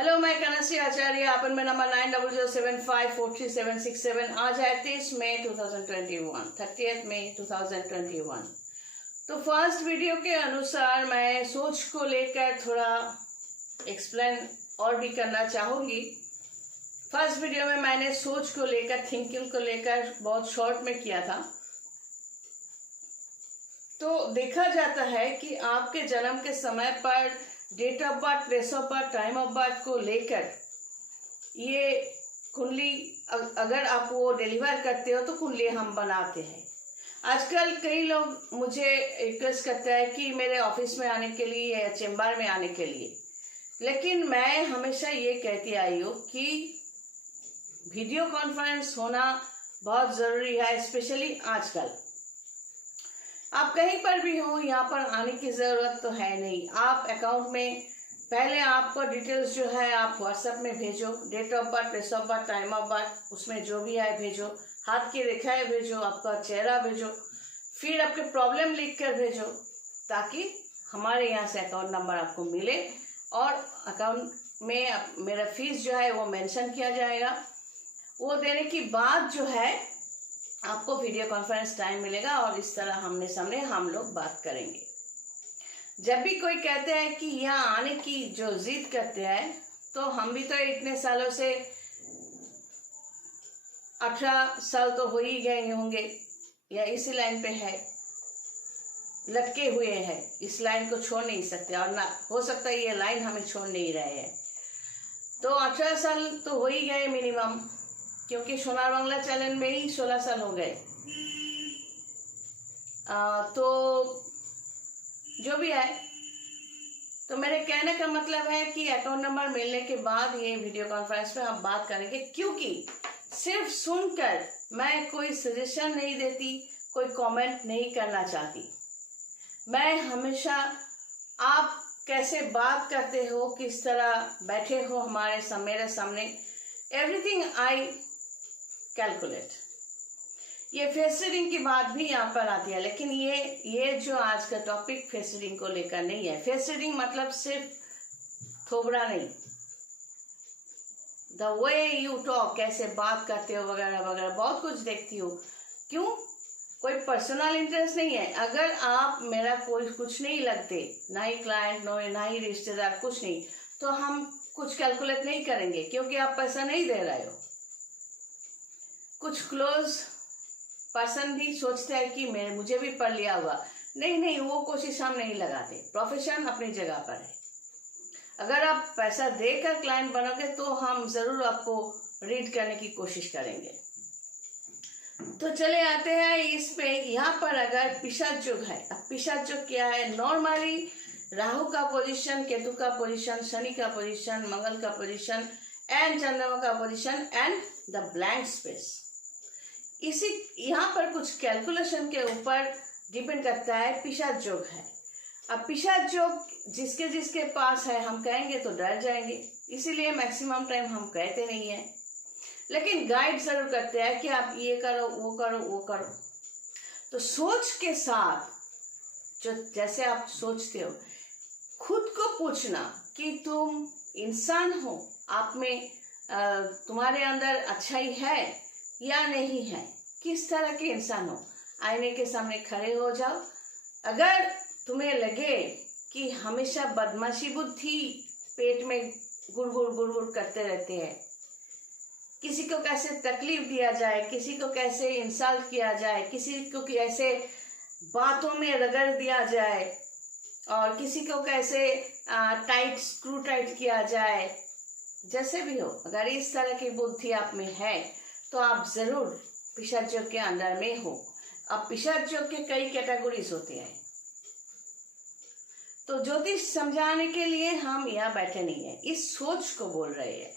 Hello, मैं कनसी आचार्य। अपन में number 9007543767। आज है 30 मई 2021, 30 मई 2021। तो फर्स्ट वीडियो के अनुसार मैं सोच को लेकर थोड़ा एक्सप्लेन और भी करना चाहूँगी। फर्स्ट वीडियो में मैंने सोच को लेकर, थिंकिंग को लेकर बहुत शॉर्ट में किया था। तो देखा जाता है कि आपके जन्म के समय पर date of birth, place of birth, time of birth को लेकर ये कुंडली अगर आप वो डिलीवर करते हो तो कुंडली हम बनाते हैं। आजकल कई लोग मुझे रिक्वेस्ट करते हैं कि मेरे ऑफिस में आने के लिए या चेम्बर में आने के लिए, लेकिन मैं हमेशा ये कहती आई हूँ कि वीडियो कॉन्फ्रेंस होना बहुत ज़रूरी है, स्पेशली आजकल। आप कहीं पर भी हो, यहाँ पर आने की ज़रूरत तो है नहीं। आप अकाउंट में पहले आपको डिटेल्स जो है आप व्हाट्सएप में भेजो, date of birth, place of birth, time of birth, उसमें जो भी है भेजो, हाथ की रेखाएं भेजो, आपका चेहरा भेजो, फिर आपके प्रॉब्लम लिख कर भेजो, ताकि हमारे यहाँ से अकाउंट नंबर आपको मिले और अकाउंट में मेरा फीस जो है वो मेंशन किया जाएगा। वो देने के बाद जो है आपको वीडियो कॉन्फ्रेंस टाइम मिलेगा और इस तरह आमने सामने हम लोग बात करेंगे। जब भी कोई कहते हैं कि यहाँ आने की जो जिद करते हैं, तो हम भी तो इतने सालों से 18 साल तो हो ही गए होंगे या इसी लाइन पे है, लटके हुए हैं। इस लाइन को छोड़ नहीं सकते और ना हो सकता है ये लाइन हमें छोड़ नहीं रहे हैं। तो 18 साल तो हो ही गए मिनिमम, क्योंकि सोनार बांग्ला चैनल में ही 16 साल हो गए। तो जो भी है, तो मेरे कहने का मतलब है कि अकाउंट नंबर मिलने के बाद ये वीडियो कॉन्फ्रेंस में हम बात करेंगे, क्योंकि सिर्फ सुनकर मैं कोई सजेशन नहीं देती, कोई कमेंट नहीं करना चाहती। मैं हमेशा आप कैसे बात करते हो, किस तरह बैठे हो मेरे सामने, एवरीथिंग आई कैलकुलेट। ये फेस रीडिंग की बात भी यहाँ पर आती है, लेकिन ये जो आज का टॉपिक फेस रीडिंग को लेकर नहीं है। फेस रीडिंग मतलब सिर्फ थोबड़ा नहीं, द वे यू टॉक, कैसे बात करते हो वगैरह वगैरह, बहुत कुछ देखती हो। क्यों? कोई पर्सनल इंटरेस्ट नहीं है। अगर आप मेरा कोई कुछ नहीं लगते, ना ही क्लाइंट, ना ही रिश्तेदार, कुछ नहीं, तो हम कुछ कैलकुलेट नहीं करेंगे, क्योंकि आप पैसा नहीं दे रहे हो। कुछ क्लोज पर्सन भी सोचते हैं कि मुझे भी पढ़ लिया हुआ, नहीं, वो कोशिश हम नहीं लगाते। प्रोफेशन अपनी जगह पर है। अगर आप पैसा देकर क्लाइंट बनोगे तो हम जरूर आपको रीड करने की कोशिश करेंगे। तो चले आते हैं इस पे। यहाँ पर अगर पिशाच योग है, अब पिशाच योग क्या है? नॉर्मली राहु का पोजीशन, केतु का पोजीशन, शनि का पोजीशन, मंगल का पोजीशन एंड चंद्रमा का position and the blank space. इसी यहाँ पर कुछ कैलकुलेशन के ऊपर डिपेंड करता है पिशाच योग है। अब पिशाच योग जिसके पास है, हम कहेंगे तो डर जाएंगे, इसीलिए मैक्सिमम टाइम हम कहते नहीं है, लेकिन गाइड जरूर करते हैं कि आप ये करो, वो करो, वो करो। तो सोच के साथ, जो जैसे आप सोचते हो, खुद को पूछना कि तुम इंसान हो, आप में तुम्हारे अंदर अच्छाई है या नहीं है, किस तरह के इंसान हो। आईने के सामने खड़े हो जाओ। अगर तुम्हें लगे कि हमेशा बदमाशी बुद्धि पेट में गुड़ करते रहते हैं, किसी को कैसे तकलीफ दिया जाए, किसी को कैसे इंसल्ट किया जाए, किसी को कैसे बातों में रगड़ दिया जाए और किसी को कैसे स्क्रू टाइट किया जाए, जैसे भी हो, अगर इस तरह की बुद्धि आप में है तो आप जरूर पिशाच योग के अंदर में हो। अब पिशाच योग के कई कैटेगरीज होते हैं, तो ज्योतिष समझाने के लिए हम यहाँ बैठे नहीं है, इस सोच को बोल रहे हैं।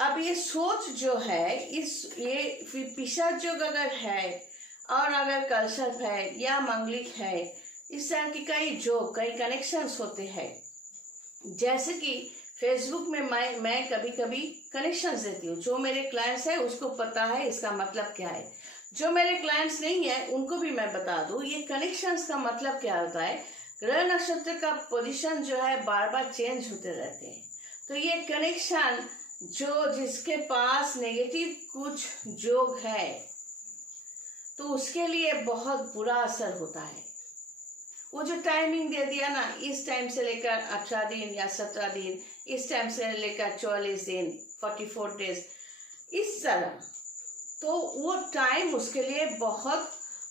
अब ये सोच जो है, ये पिशाच योग अगर है और अगर कलशप है या मंगलिक है, इस तरह की कई कनेक्शंस होते हैं। जैसे कि फेसबुक में मैं कभी कभी कनेक्शंस देती हूँ। जो मेरे क्लाइंट्स है उसको पता है इसका मतलब क्या है, जो मेरे क्लाइंट्स नहीं है उनको भी मैं बता दूँ ये कनेक्शंस का मतलब क्या होता है। ग्रह नक्षत्र का पोजीशन जो है बार बार चेंज होते रहते हैं, तो ये कनेक्शन जो जिसके पास नेगेटिव कुछ जोग है तो उसके लिए बहुत बुरा असर होता है। वो जो टाइमिंग दे दिया ना, इस टाइम से लेकर 18 दिन या 17 दिन, इस टाइम से लेकर 44 दिन, 44 डेज, इस तरह, तो वो टाइम उसके लिए बहुत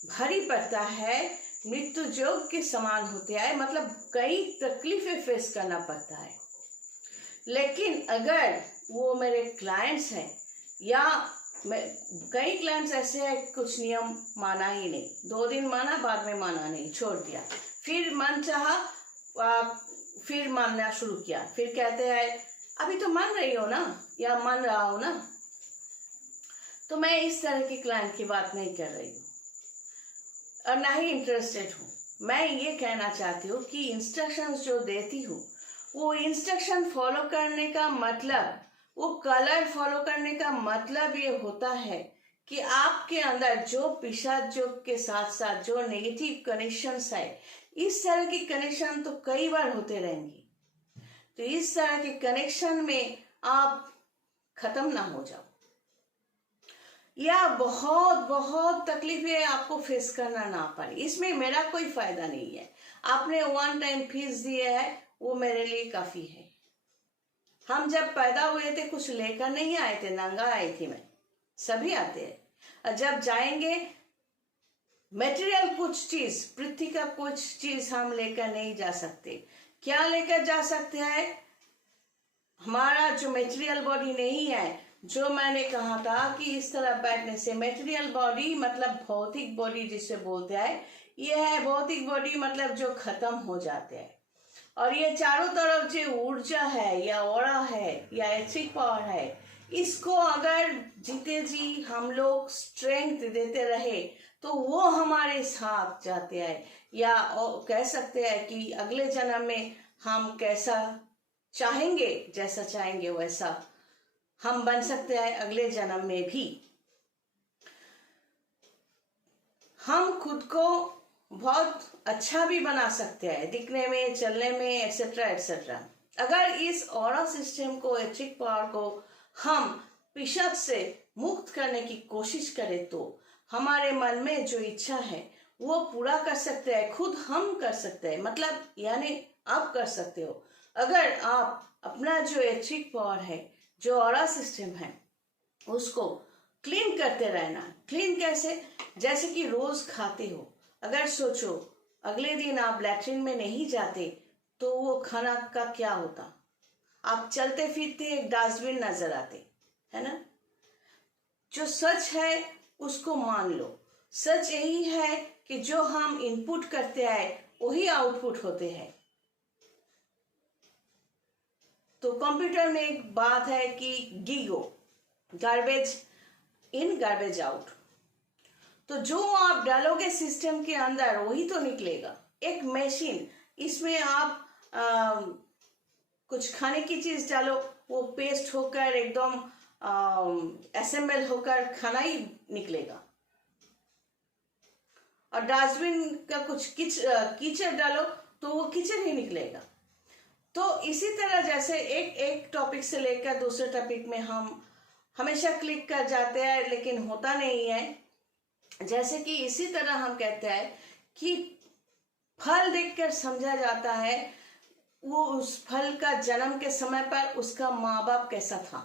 भारी पड़ता है, मृत्यु योग के समान होते हैं, मतलब कई तकलीफें फेस करना पड़ता है। लेकिन अगर वो मेरे क्लाइंट्स हैं या कई क्लाइंट्स ऐसे हैं कुछ नियम माना ही नहीं, 2 दिन माना, बाद में माना नहीं, छोड़ दिया, फिर मन चाहा फिर मानना शुरू किया, फिर कहते हैं अभी तो मान रही हो ना या मान रहा हो ना। तो मैं इस तरह की क्लाइंट की बात नहीं कर रही हूँ और ना ही इंटरेस्टेड हूँ। मैं ये कहना चाहती हूँ कि इंस्ट्रक्शंस जो देती हूँ वो इंस्ट्रक्शन फॉलो करने का मतलब, वो कलर फॉलो करने का मतलब ये होता है कि आपके अंदर जो पिशाच योग के साथ साथ जो नेगेटिव कनेक्शंस है, इस तरह की कनेक्शन तो कई बार होते रहेंगे। तो इस तरह के कनेक्शन में आप खत्म ना हो जाओ या बहुत बहुत तकलीफें आपको फेस करना ना पड़े, इसमें मेरा कोई फायदा नहीं है। आपने 1 टाइम फीस दिए है, वो मेरे लिए काफी है। हम जब पैदा हुए थे कुछ लेकर नहीं आए थे, नंगा आई थी मैं, सभी आते हैं। और जब जाएंगे मटेरियल कुछ चीज, पृथ्वी का कुछ चीज हम लेकर नहीं जा सकते। क्या लेकर जा सकते हैं? हमारा जो मटेरियल बॉडी नहीं है, जो मैंने कहा था कि इस तरह बैठने से, मटेरियल बॉडी मतलब भौतिक बॉडी जिसे बोलते हैं, ये है भौतिक बॉडी मतलब जो खत्म हो जाते हैं। और ये चारों तरफ जो ऊर्जा है या ऑरा है या एथिक पावर है, इसको अगर जीते जी हम लोग स्ट्रेंथ देते रहे तो वो हमारे साथ जाते हैं, या कह सकते हैं कि अगले जन्म में हम कैसा चाहेंगे, जैसा चाहेंगे वैसा हम बन सकते हैं अगले जन्म में भी। हम खुद को बहुत अच्छा भी बना सकते हैं, दिखने में, चलने में, एक्सेट्रा एक्सेट्रा। अगर इस ऑरा सिस्टम को, एथिक पावर को हम पिशाच से मुक्त करने की कोशिश करें तो हमारे मन में जो इच्छा है वो पूरा कर सकते हैं, खुद हम कर सकते हैं, मतलब यानी आप कर सकते हो। अगर आप अपना जो एथिक पावर है, जो ऑरा सिस्टम है, उसको क्लीन करते रहना। क्लीन कैसे? जैसे कि रोज खाते हो, अगर सोचो अगले दिन आप लैट्रिन में नहीं जाते तो वो खाना का क्या होता? आप चलते फिरते एक डस्टबिन नजर आते, है ना? जो सच है उसको मान लो। सच यही है कि जो हम इनपुट करते हैं वही आउटपुट होते हैं। तो कंप्यूटर में एक बात है कि GIGO, garbage in garbage out. तो जो आप डालोगे सिस्टम के अंदर वही तो निकलेगा। एक मशीन, इसमें आप कुछ खाने की चीज डालो, वो पेस्ट होकर एकदम असेंबल होकर खाना ही निकलेगा। और डस्टबिन का कुछ कीचड़ डालो तो वो कीचड़ ही निकलेगा। तो इसी तरह जैसे एक टॉपिक से लेकर दूसरे टॉपिक में हम हमेशा क्लिक कर जाते हैं लेकिन होता नहीं है। जैसे कि इसी तरह हम कहते हैं कि फल देखकर समझा जाता है वो उस फल का जन्म के समय पर उसका माँ बाप कैसा था।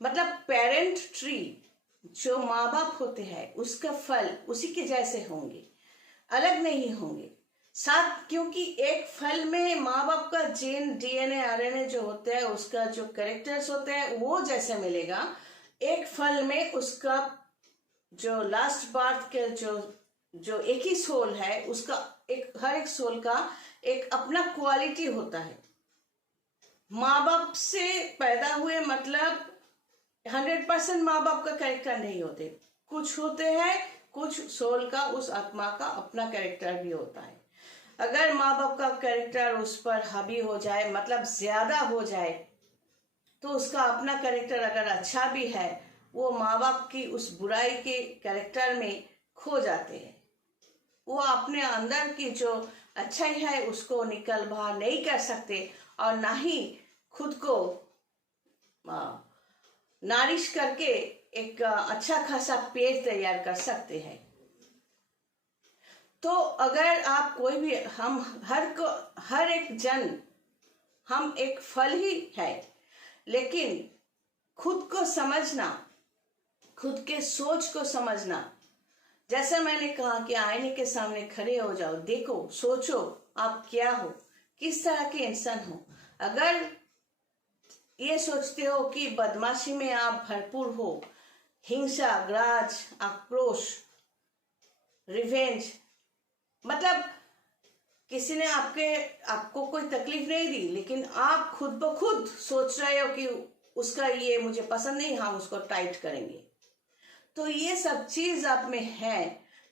मतलब पेरेंट ट्री, जो माँ बाप होते हैं उसका फल उसी के जैसे होंगे, अलग नहीं होंगे। साथ क्योंकि एक फल में माँ बाप का जीन, डीएनए, आरएनए जो होते हैं, उसका जो कैरेक्टर्स होते हैं वो जैसे मिलेगा। एक फल में उसका जो लास्ट बार्थ के जो एक ही सोल है, उसका हर एक सोल का एक अपना क्वालिटी होता है। माँ बाप से पैदा हुए मतलब 100% माँ बाप का कैरेक्टर नहीं होते, कुछ होते हैं, कुछ सोल का, उस आत्मा का अपना कैरेक्टर भी होता है। अगर माँ बाप का कैरेक्टर उस पर हावी हो जाए, मतलब ज्यादा हो जाए, तो उसका अपना कैरेक्टर अगर अच्छा भी है, वो माँ बाप की उस बुराई के कैरेक्टर में खो जाते हैं। वो अपने अंदर की जो अच्छाई है उसको निकल बाहर नहीं कर सकते और ना ही खुद को नारिश करके एक अच्छा खासा पेड़ तैयार कर सकते हैं। तो अगर आप कोई भी, हम हर एक जन हम एक फल ही है, लेकिन खुद को समझना, खुद के सोच को समझना, जैसा मैंने कहा कि आईने के सामने खड़े हो जाओ, देखो, सोचो आप क्या हो, किस तरह के इंसान हो। अगर ये सोचते हो कि बदमाशी में आप भरपूर हो, हिंसा, ग्राज, आक्रोश, रिवेंज, मतलब किसी ने आपको कोई तकलीफ नहीं दी, लेकिन आप खुद ब खुद सोच रहे हो कि उसका ये मुझे पसंद नहीं, हम उसको टाइट करेंगे, तो ये सब चीज आप में है,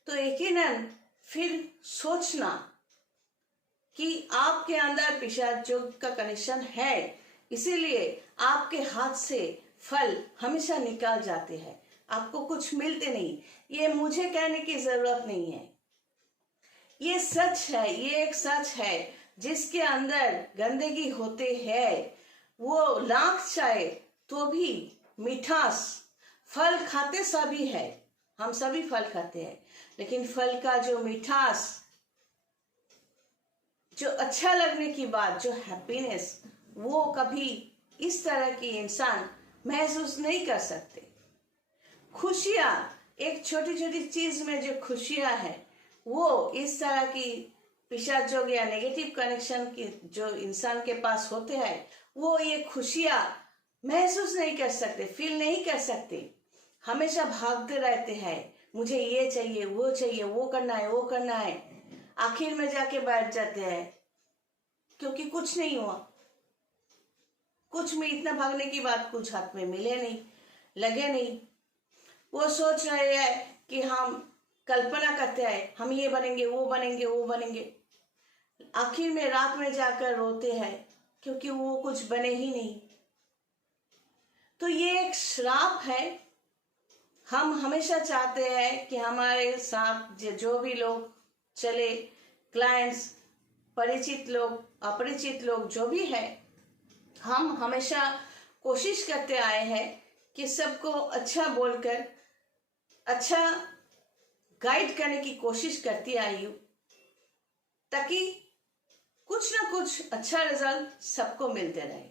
तो यकीनन फिर सोचना कि आपके अंदर पिशाच का कनेक्शन है, इसीलिए आपके हाथ से फल हमेशा निकाल जाते हैं, आपको कुछ मिलते नहीं। ये मुझे कहने की जरूरत नहीं है, ये सच है, ये एक सच है। जिसके अंदर गंदगी होते है वो लाख चाहे तो भी मिठास, फल खाते सभी है, हम सभी फल खाते हैं, लेकिन फल का जो मिठास, जो अच्छा लगने की बात, जो हैप्पीनेस, वो कभी इस तरह की इंसान महसूस नहीं कर सकते। खुशियां, एक छोटी छोटी चीज में जो खुशियां है, वो इस तरह की पिशाच जोग या नेगेटिव कनेक्शन की जो इंसान के पास होते हैं, वो ये खुशियां महसूस नहीं कर सकते, फील नहीं कर सकते, हमेशा भागते रहते हैं, मुझे ये चाहिए, वो चाहिए, वो करना है, वो करना है, आखिर में जाके बैठ जाते हैं क्योंकि कुछ नहीं हुआ, कुछ में इतना भागने की बात, कुछ हाथ में मिले नहीं, लगे नहीं। वो सोच रहे हैं कि हम कल्पना करते हैं, हम ये बनेंगे, वो बनेंगे, वो बनेंगे, आखिर में रात में जाकर रोते हैं क्योंकि वो कुछ बने ही नहीं। तो ये एक श्राप है। हम हमेशा चाहते हैं कि हमारे साथ जो भी लोग चले, क्लाइंट्स, परिचित लोग, अपरिचित लोग, जो भी है, हम हमेशा कोशिश करते आए हैं कि सबको अच्छा बोलकर, अच्छा गाइड करने की कोशिश करती आई हूँ, ताकि कुछ ना कुछ अच्छा रिजल्ट सबको मिलते रहे।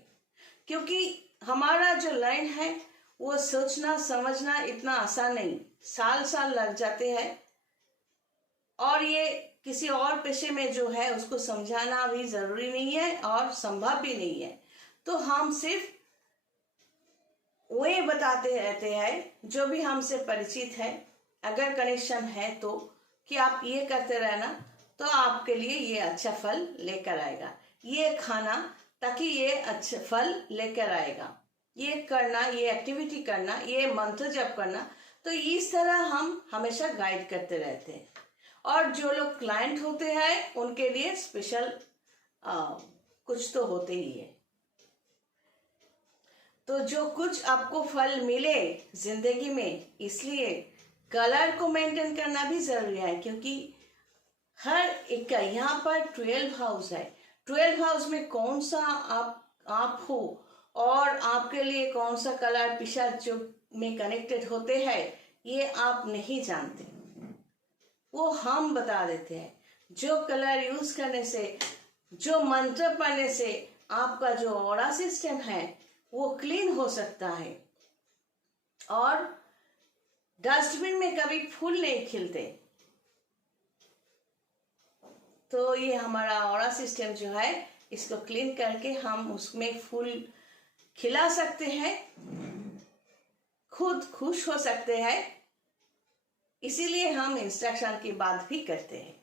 क्योंकि हमारा जो लाइन है वो सोचना समझना इतना आसान नहीं, साल साल लग जाते हैं, और ये किसी और पेशे में जो है उसको समझाना भी जरूरी नहीं है और संभव भी नहीं है। तो हम सिर्फ वही बताते रहते हैं जो भी हमसे परिचित है, अगर कनेक्शन है तो, कि आप ये करते रहना तो आपके लिए ये अच्छा फल लेकर आएगा, ये खाना ताकि ये अच्छा फल लेकर आएगा, ये करना, ये एक्टिविटी करना, ये मंत्र जप करना। तो इस तरह हम हमेशा गाइड करते रहते हैं। और जो लोग क्लाइंट होते हैं उनके लिए स्पेशल कुछ तो होते ही है। तो जो कुछ आपको फल मिले जिंदगी में, इसलिए कलर को मेंटेन करना भी जरूरी है, क्योंकि हर एक का यहाँ पर 12 हाउस है। 12 हाउस में कौन सा आप हो और आपके लिए कौन सा कलर पिशाच जो में कनेक्टेड होते हैं, ये आप नहीं जानते, वो हम बता देते हैं। जो कलर यूज करने से, जो मंत्र पढ़ने से आपका जो ऑरा सिस्टम है वो क्लीन हो सकता है। और डस्टबिन में कभी फूल नहीं खिलते, तो ये हमारा ऑरा सिस्टम जो है, इसको क्लीन करके हम उसमें फूल खिला सकते हैं, खुद खुश हो सकते हैं। इसीलिए हम इंस्ट्रक्शन की बात भी करते हैं।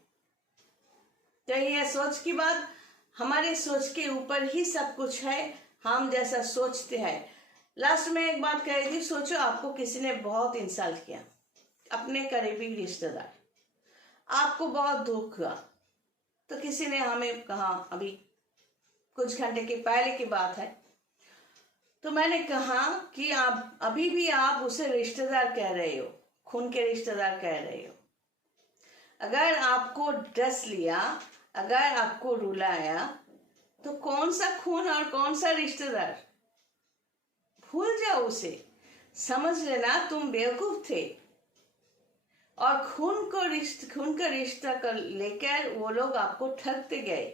तो ये सोच की बात, हमारे सोच के ऊपर ही सब कुछ है, हम जैसा सोचते हैं। लास्ट में एक बात कह रही थी, सोचो आपको किसी ने बहुत इंसल्ट किया, अपने करीबी रिश्तेदार, आपको बहुत दुख हुआ, तो किसी ने हमें कहा, अभी कुछ घंटे के पहले की बात है, तो मैंने कहा कि आप अभी भी आप उसे रिश्तेदार कह रहे हो, खून के रिश्तेदार कह रहे हो। अगर आपको डस लिया, अगर आपको रुलाया, तो कौन सा खून और कौन सा रिश्तेदार, भूल जाओ उसे। समझ लेना तुम बेवकूफ थे, और खून का रिश्ता कर लेकर वो लोग आपको ठगते गए।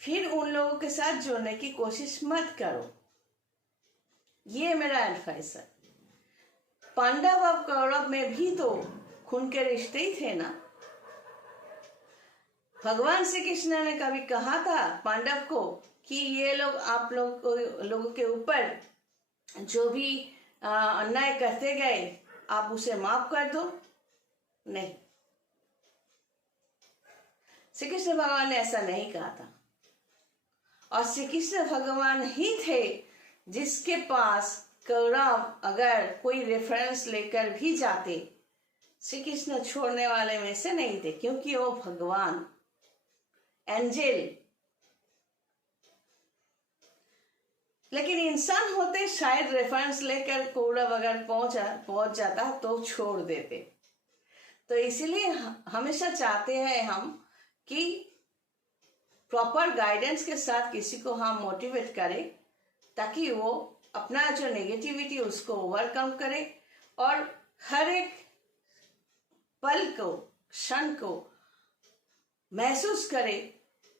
फिर उन लोगों के साथ जुड़ने की कोशिश मत करो। ये मेरा एडवाइस है। पांडव और कौरव में भी तो खून के रिश्ते ही थे ना। भगवान श्री कृष्ण ने कभी कहा था पांडव को कि ये लोग आप लोगों के ऊपर जो भी अन्याय करते गए आप उसे माफ कर दो? नहीं, श्री कृष्ण भगवान ने ऐसा नहीं कहा था। और श्री कृष्ण भगवान ही थे जिसके पास कौरव अगर कोई रेफरेंस लेकर भी जाते, श्री कृष्ण छोड़ने वाले में से नहीं थे, क्योंकि वो भगवान एंजल। लेकिन इंसान होते शायद रेफरेंस लेकर कौरव अगर पहुंच जाता तो छोड़ देते। तो इसीलिए हमेशा चाहते हैं हम कि प्रॉपर गाइडेंस के साथ किसी को हम मोटिवेट करें, ताकि वो अपना जो नेगेटिविटी उसको ओवरकम करे और हर एक पल को, क्षण को महसूस करे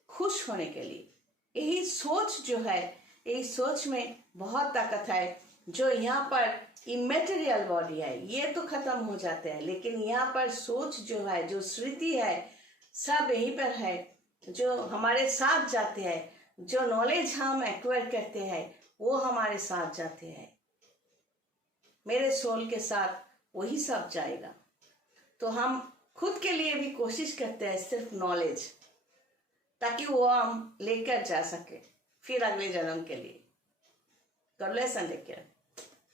खुश होने के लिए। यही सोच जो है, यही सोच में बहुत ताकत है। जो यहाँ पर इमेटेरियल बॉडी है ये तो खत्म हो जाते हैं, लेकिन यहाँ पर सोच जो है, जो स्मृति है, सब यहीं पर है, जो हमारे साथ जाते हैं। जो नॉलेज हम एक्वायर करते हैं वो हमारे साथ जाते हैं। मेरे सोल के साथ वही सब जाएगा। तो हम खुद के लिए भी कोशिश करते हैं सिर्फ नॉलेज, ताकि वो हम लेकर जा सके फिर अगले जन्म के लिए। God bless and take care.